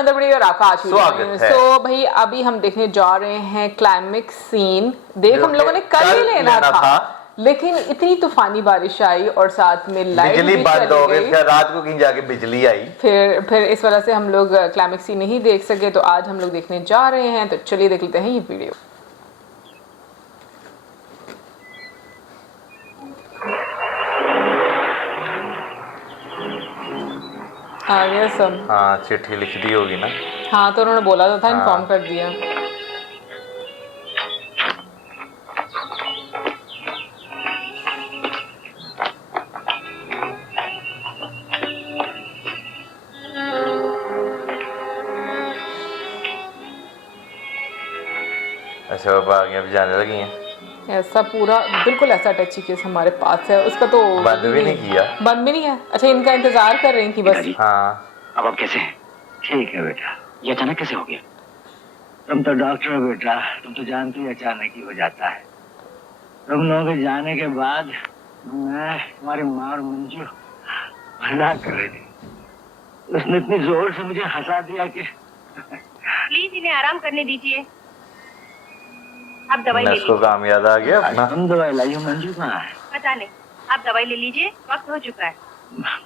Another video और आपका आज स्वागत है। सो भाई अभी हम देखने जा रहे हैं क्लाइमेक्स सीन। देख हम लोगों ने कल ही लेना था लेकिन इतनी तूफानी बारिश आई और साथ में लाइट बिजली भी बंद हो चली गई, गई। रात को कहीं जाके बिजली आई, फिर इस वजह से हम लोग क्लाइमेक्स सीन नहीं देख सके, तो आज हम लोग देखने जा रहे हैं। तो चलिए देख लेते हैं ये वीडियो। आ गया सब। हाँ चिट्ठी लिख दी होगी ना। हाँ तो उन्होंने बोला था इन्फॉर्म हाँ। कर दिया। अच्छा अब आगे अब जाने लगी हैं। ऐसा पूरा बिल्कुल ऐसा टची केस हमारे पास है, उसका तो बंद भी नहीं किया। बंद भी नहीं है। अच्छा इनका इंतजार कर रही थी बस। हाँ अब आप कैसे हैं? ठीक है बेटा। ये अचानक कैसे हो गया? तुम तो डॉक्टर हो बेटा, तुम तो जानते ही अचानक ही हो जाता है। तुम लोगों के जाने के बाद मैं तुम्हारी माँ और मंजू मजाक कर रही थी, उसने इतनी जोर से मुझे हंसा दिया कि प्लीज इन्हें आराम करने दीजिए। आप दवाई ले नर्स को लीजिए। काम याद आ गया अपना। तुम दवाई लाई हो, मंजू कहाँ है? पता नहीं, आप दवाई ले लीजिए, वक्त हो चुका है।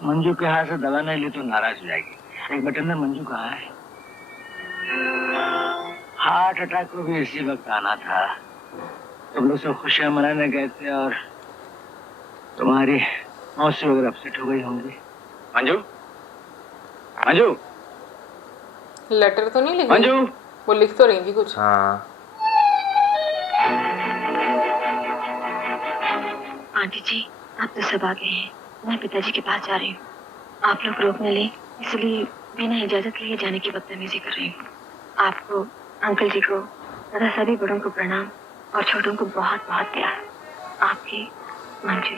मंजू के हाथ से दवा नहीं ली तो नाराज हो जाएगी। एक बटन में मंजू कहाँ है? हार्ट अटैक को भी इसी वक्त आना था। तुम लोग सब खुशियां मनाने गए थे और तुम्हारी मौसी वगैरह अपसेट हो गई होंगी। मंजू, मंजू, लेटर तो नहीं लिखी? मंजू, वो लिख तो रही थी कुछ। हाँ आंटी जी आप तो सब आ गए हैं, मैं पिताजी के पास जा रही हूँ। आप लोग रोक न लें, इसलिए बिना इजाजत लिए जाने की बदतमीजी कर रही हूँ। आपको, अंकल जी को तथा सभी बड़ों को प्रणाम और छोटों को बहुत बहुत प्यार। आपकी मंजू।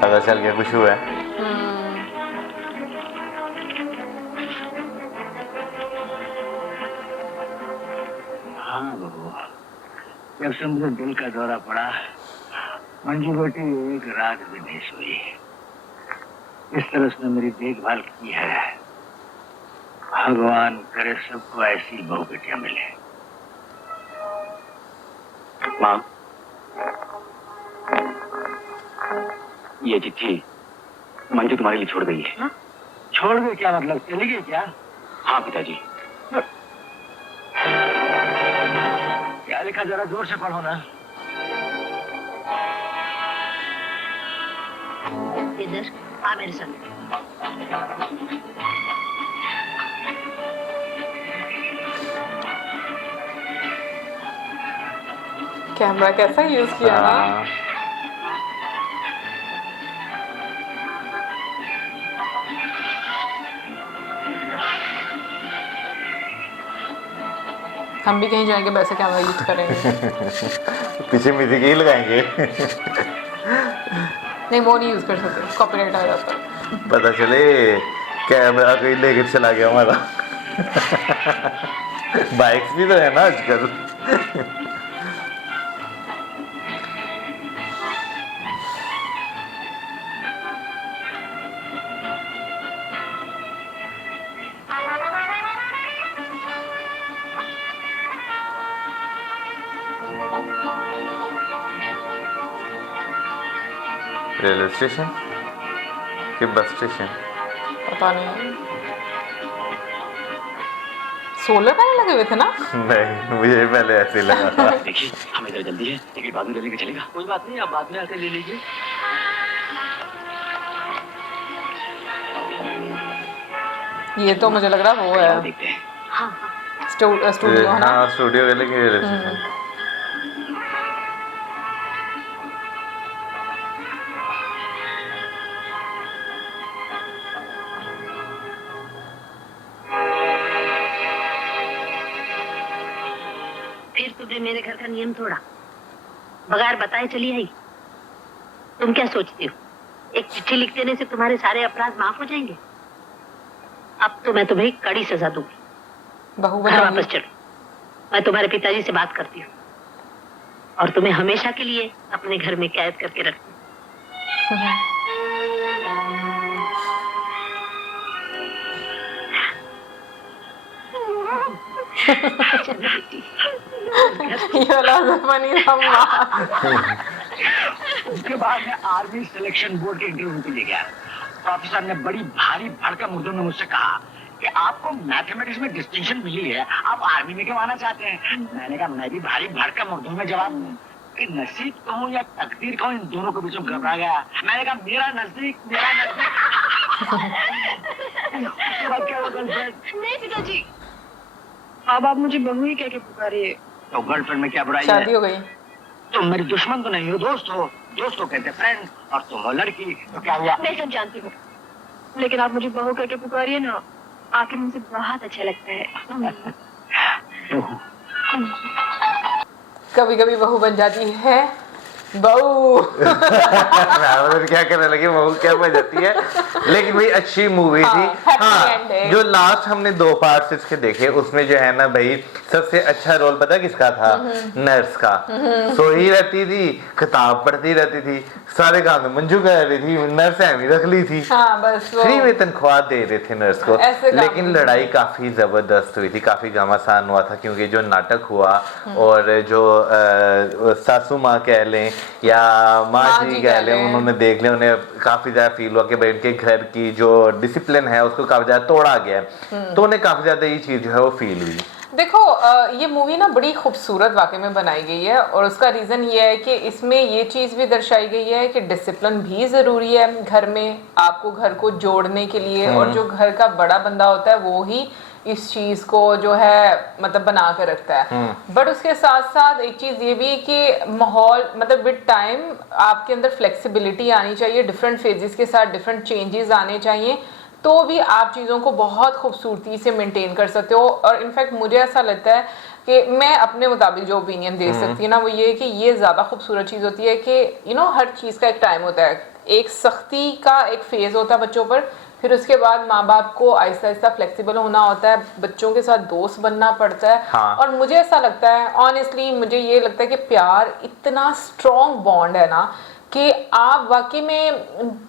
पता चल गया कुछ हुआ है। हाँ बहू, जब से मुझे दिल का दौरा पड़ा मंजू बेटी एक रात भी नहीं सोई। इस तरह उसने मेरी देखभाल की है। भगवान करे सबको ऐसी बहू बेटियां मिले। माँ, ये चिट्ठी मंजू तुम्हारे लिए छोड़ गई है। हा? छोड़ गई क्या मतलब? चली गई क्या? हाँ पिताजी। क्या लिखा, जरा जोर से पढ़ो ना। इधर आ मेरे साथ। कैमरा कैसा यूज किया ना। हाँ हम भी कहीं जाएंगे वैसे कैमरा यूज करेंगे। पीछे म्यूजिक ही लगाएंगे। नहीं वो नहीं यूज कर सकते, कॉपीराइट आ जाता है। पता चले कैमरा कोई लेके चला गया हमारा। बाइक्स भी तो है ना आजकल। रेलवे स्टेशन कि बस स्टेशन? पता नहीं। सोलर पैनल लगे हुए थे ना? नहीं मुझे पहले ऐसे लगा था। देखिए हमें इधर जल्दी है, टिकट बाद में ले लेंगे, चलेगा? कोई बात नहीं, आप बाद में आकर ले लीजिए। ये तो मुझे लग रहा वो है देखते हैं। हाँ हाँ स्टूडियो है ना। हाँ स्टूडियो के लिए रेलवे स्टेशन। फिर तुमने मेरे घर का नियम तोड़ा, बगैर बताए चली आई। तुम क्या सोचती हो, एक चिट्ठी लिख देने से तुम्हारे सारे अपराध माफ हो जाएंगे? अब तो मैं तुम्हें कड़ी सजा दूंगी। बहू घर बनाऊंगी। वापस चलो, मैं तुम्हारे पिताजी से बात करती हूँ और तुम्हें हमेशा के लिए अपने घर में कैद करके रखती हूँ। चलो बेटी। ये वाला फनी था माँ। उसके बाद मैं आर्मी सिलेक्शन बोर्ड के इंटरव्यू के लिए गया। प्रोफेसर ने बड़ी भारी भड़कम उर्दू में मुझसे कहा कि आपको मैथमेटिक्स में डिस्टिंक्शन मिली है, आप आर्मी में क्यों आना चाहते हैं? मैंने कहा मैं भी भारी भड़कम उर्दू में जवाब दूं कि नसीब कहूं या तकदीर कहूं, इन दोनों के बीच में घबरा गया। मैंने कहा मेरा नजदीक। उसके बाद क्या हुआ गर्लफ्रेंड? नहीं पिताजी, अब आप मुझे बहू ही कह के पुकारिए। तो गर्लफ्रेंड में क्या बुराई शादी है? हो गई। तुम मेरी दुश्मन तो नहीं हो, दोस्त हो। दोस्त को कहते फ्रेंड, और तुम हो लड़की, तो क्या हुआ? मैं सब जानती हूँ, लेकिन आप मुझे बहू कह के पुकारिए ना, आखिर मुझे बहुत अच्छा लगता है। कभी कभी बहू बन जाती है बहू। क्या करने लगे, वो क्या बन जाती है। लेकिन भाई अच्छी मूवी थी। happy end है। जो लास्ट हमने 2 पार्ट्स इसके देखे, उसमें जो है ना भाई सबसे अच्छा रोल पता किसका था? नर्स का। सोई रहती थी, किताब पढ़ती रहती थी, सारे काम में मंजू कर रही थी, नर्स एमी रख ली थी। हाँ बस वो फ्री में तनख्वाह दे रहे थे नर्स को। ऐसे काम लेकिन लड़ाई काफी जबरदस्त हुई थी, काफी घमासान हुआ था, क्योंकि जो नाटक हुआ और जो सासू माँ कह लें या माँ जी कह लें, उन्होंने देख लिया, उन्हें काफी ज्यादा फील हुआ कि भाई उनके घर की जो डिसिप्लिन है उसको काफी ज्यादा तोड़ा गया है। तो उन्हें काफी ज्यादा ये चीज जो है वो फील हुई। देखो ये मूवी ना बड़ी खूबसूरत वाकई में बनाई गई है, और उसका रीज़न ये है कि इसमें ये चीज़ भी दर्शाई गई है कि डिसिप्लिन भी ज़रूरी है घर में, आपको घर को जोड़ने के लिए, और जो घर का बड़ा बंदा होता है वो ही इस चीज़ को जो है मतलब बना कर रखता है। बट उसके साथ साथ एक चीज़ ये भी कि माहौल मतलब विद टाइम आपके अंदर फ्लेक्सिबिलिटी आनी चाहिए, डिफरेंट फेजेस के साथ डिफरेंट चेंजेस आने चाहिए, तो भी आप चीज़ों को बहुत खूबसूरती से मेंटेन कर सकते हो। और इनफैक्ट मुझे ऐसा लगता है कि मैं अपने मुताबिक जो ओपिनियन दे सकती हूँ ना, वो ये है कि ये ज़्यादा खूबसूरत चीज़ होती है कि हर चीज़ का एक टाइम होता है, एक सख्ती का एक फेज़ होता है बच्चों पर, फिर उसके बाद माँ बाप को आहिस्ता आहिस्ता फ्लेक्सिबल होना होता है, बच्चों के साथ दोस्त बनना पड़ता है। हाँ। और मुझे ऐसा लगता है, ऑनेस्टली मुझे ये लगता है कि प्यार इतना स्ट्रॉन्ग बॉन्ड है ना कि आप वाकई में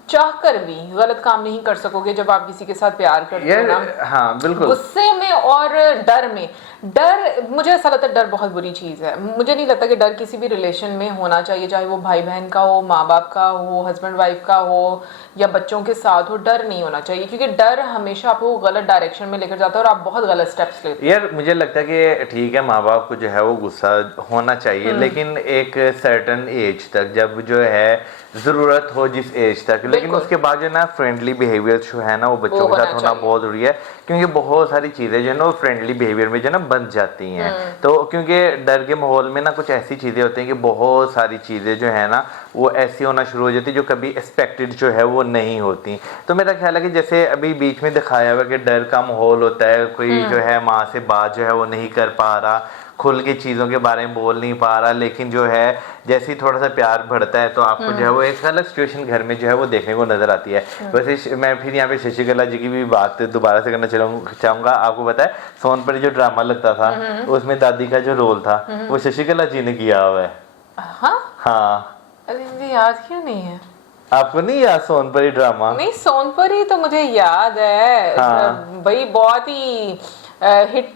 चाह कर भी गलत काम नहीं कर सकोगे जब आप किसी के साथ प्यार करते हो ना। हाँ बिल्कुल। गुस्से में और डर में, डर मुझे ऐसा लगता है डर बहुत बुरी चीज़ है। मुझे नहीं लगता कि डर किसी भी रिलेशन में होना चाहिए, चाहे वो भाई बहन का हो, माँ बाप का हो, हस्बैंड वाइफ का हो या बच्चों के साथ हो, डर नहीं होना चाहिए, क्योंकि डर हमेशा आपको गलत डायरेक्शन में लेकर जाता है और आप बहुत गलत स्टेप्स लेते हो। यार मुझे लगता है कि ठीक है माँ बाप को जो है वो गुस्सा होना चाहिए, लेकिन एक सर्टन एज तक, जब जो है जरूरत हो जिस एज तक, लेकिन उसके बाद जो ना फ्रेंडली बिहेवियर जो है ना वो बच्चों के साथ होना बहुत जरूरी है, क्योंकि बहुत सारी चीजें जो है ना वो फ्रेंडली बिहेवियर में जो है ना बन जाती हैं। तो क्योंकि डर के माहौल में ना कुछ ऐसी चीजें होती हैं कि बहुत सारी चीजें जो है ना वो ऐसी होना शुरू हो जाती है जो कभी एक्सपेक्टेड जो है वो नहीं होती। तो मेरा ख्याल है कि जैसे अभी बीच में दिखाया हुआ कि डर का माहौल होता है, कोई जो है माँ से बात जो है वो नहीं कर पा रहा, खुल के चीज़ों के बारे में बोल नहीं पा रहा, लेकिन जो है जैसे ही थोड़ा सा प्यार बढ़ता है तो आपको जो है वो एक अलग सिचुएशन घर में जो है वो देखने को नजर आती है। वैसे मैं फिर यहाँ पे शशिकला जी की भी बात दोबारा से करना चाहूँगा। आपको पता है सोनपरी जो ड्रामा लगता था उसमें दादी का जो रोल था वो शशिकला जी ने किया हुआ है। हाँ, अरे मुझे याद क्यों नहीं है? आपको नहीं याद सोनपरी ड्रामा? नहीं, सोनपरी तो मुझे याद है। हाँ। भाई बहुत ही हिट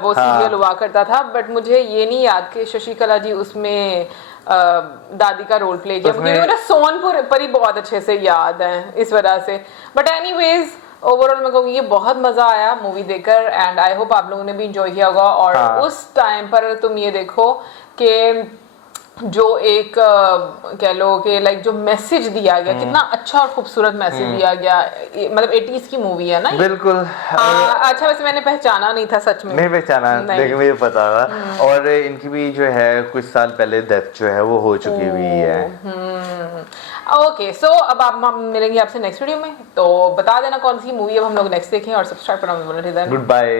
वो सीरियल हुआ करता था, बट मुझे ये नहीं याद कि शशिकला जी उसमें दादी का रोल प्ले किया, क्योंकि मुझे सोनपरी बहुत अच्छे से याद है इस वजह से। बट एनीवेज ओवरऑल मैं कहूँगी ये बहुत मजा आया मूवी देखकर, एंड आई होप आप लोगों ने भी इंजॉय किया होगा। और उस टाइम पर तुम ये देखो कि जो एक कह लो कि लाइक जो मैसेज दिया गया, कितना अच्छा और खूबसूरत मैसेज दिया गया। मतलब 80s की मूवी है ना ये? बिल्कुल। अच्छा, वैसे मैंने पहचाना नहीं था सच में। नहीं पहचाना, लेकिन मुझे पता था। और इनकी भी जो है कुछ साल पहले डेथ जो है वो हो चुकी हुई है। ओके, सो अब आप मिलेंगे आपसे नेक्स्ट वीडियो में, तो बता देना कौन सी मूवी अब हम लोग नेक्स्ट देखें, और सब्सक्राइब करना मत भूलना। Good bye.